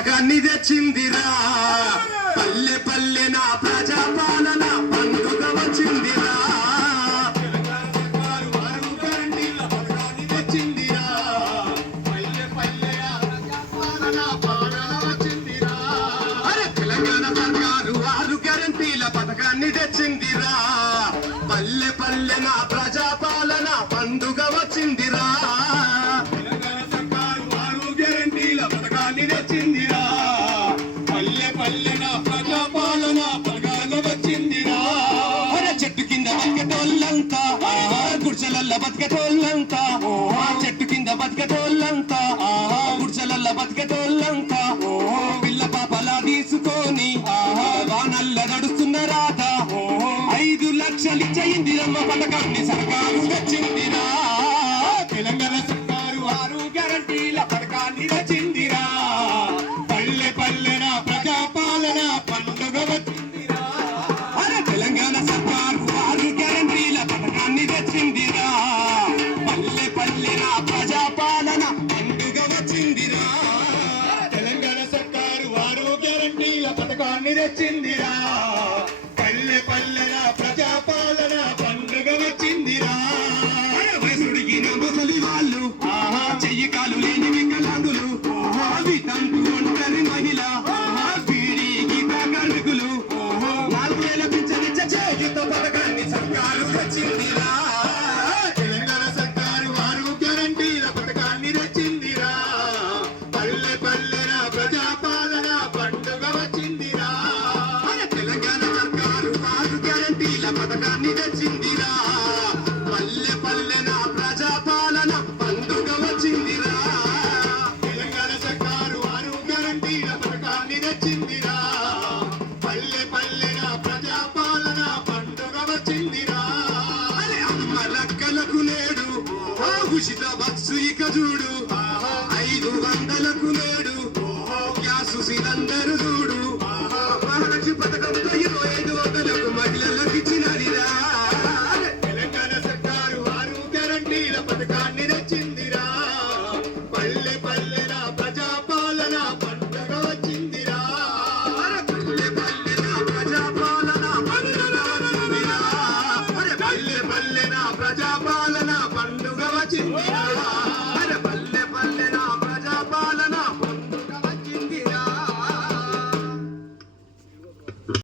పథకాన్ని తెచ్చిందిరా. పల్లె పల్లె నా ప్రజాపాలన పండుగ వచ్చిందిరా. తెలంగాణ సర్కారు తెచ్చిందిరా. పల్లెన ప్రజాపాలన వచ్చిందిరా. అరే చెట్టు కింద బతికేటోళ్ళంతా. గుడిసెలల్ల బతికేటోళ్ళంతా. ఆ చెట్టు కింద బతికేటోళ్ళంతా. గుడిసెలల్ల బతికేటోళ్ళంతా. పిల్ల పాపలా తీసుకొని వానల్ల నడుస్తున్న రాత ఐదు లక్షలు ఇచ్చేయిందిరమ్మ పథకాన్ని సర్కారు తెచ్చిందిరా. తెలంగాణ సర్కారు ఆరు గ్యారంటీల పథకాన్ని పల్లె పల్లె ప్రజాపాలన పండుగ వచ్చిందిరా. తెలంగాణ సర్కారు ఆరు గ్యారంటీల పథకాన్ని తెచ్చిందిరా. పల్లె పల్లెన ప్రజాపాలన పండుగ వచ్చిందిరా. వయసుడిగిన ముసలి వాళ్ళు ఆహా చెయ్యి కాలు లేని వికలాంగులు ఆహా ఒంటరి మహిళ ఆహా బీడీకి కార్మికులు ఓహో నాలుగు వేల పింఛనిచ్చ చేయుత పథకాన్ని సర్కారు వచ్చిందిరా. పండుగ వచ్చిందిరా మన తెలంగాణ సర్కారు ఆరు గ్యారంటీల పథకాన్ని తెచ్చిందిరా. పల్లె పల్లెన ప్రజాపాలన పండుగ వచ్చిందిరా. తెలంగాణ సర్కారు ఆరు గ్యారంటీల పథకాన్ని తెచ్చిందిరా. పల్లె పల్లెన ప్రజాపాలన పండుగ వచ్చిందిరా. అరే అమ్మ లక్కలకు నేడు ఓ ఉచిత బస్సు ఇక చూడు. ఐదు వందలకు నేడు